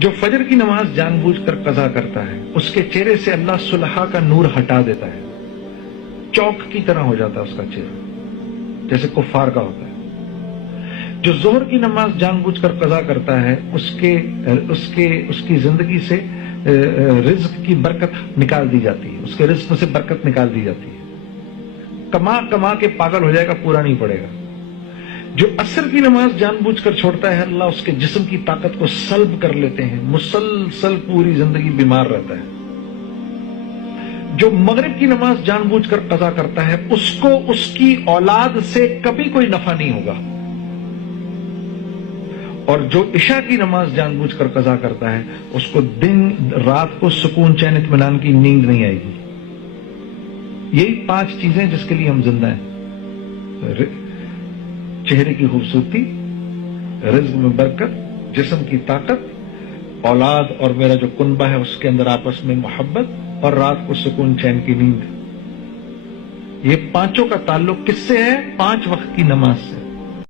جو فجر کی نماز جان بوجھ کر قضا کرتا ہے اس کے چہرے سے اللہ صلحہ کا نور ہٹا دیتا ہے، چوک کی طرح ہو جاتا ہے اس کا چہرہ، جیسے کفار کا ہوتا ہے۔ جو ظہر کی نماز جان بوجھ کر قضا کرتا ہے اس کی زندگی سے رزق کی برکت نکال دی جاتی ہے، اس کے رزق سے برکت نکال دی جاتی ہے، کما کما کے پاگل ہو جائے گا، پورا نہیں پڑے گا۔ جو عصر کی نماز جان بوجھ کر چھوڑتا ہے اللہ اس کے جسم کی طاقت کو سلب کر لیتے ہیں، مسلسل پوری زندگی بیمار رہتا ہے۔ جو مغرب کی نماز جان بوجھ کر قضا کرتا ہے اس کو اس کی اولاد سے کبھی کوئی نفع نہیں ہوگا، اور جو عشاء کی نماز جان بوجھ کر قضا کرتا ہے اس کو دن رات کو سکون چین اطمینان کی نیند نہیں آئے گی۔ یہی 5 چیزیں جس کے لیے ہم زندہ ہیں: چہرے کی خوبصورتی، رزق میں برکت، جسم کی طاقت، اولاد اور میرا جو کنبہ ہے اس کے اندر آپس میں محبت، اور رات کو سکون چین کی نیند۔ یہ 5 کا تعلق کس سے ہے؟ 5 وقت کی نماز سے۔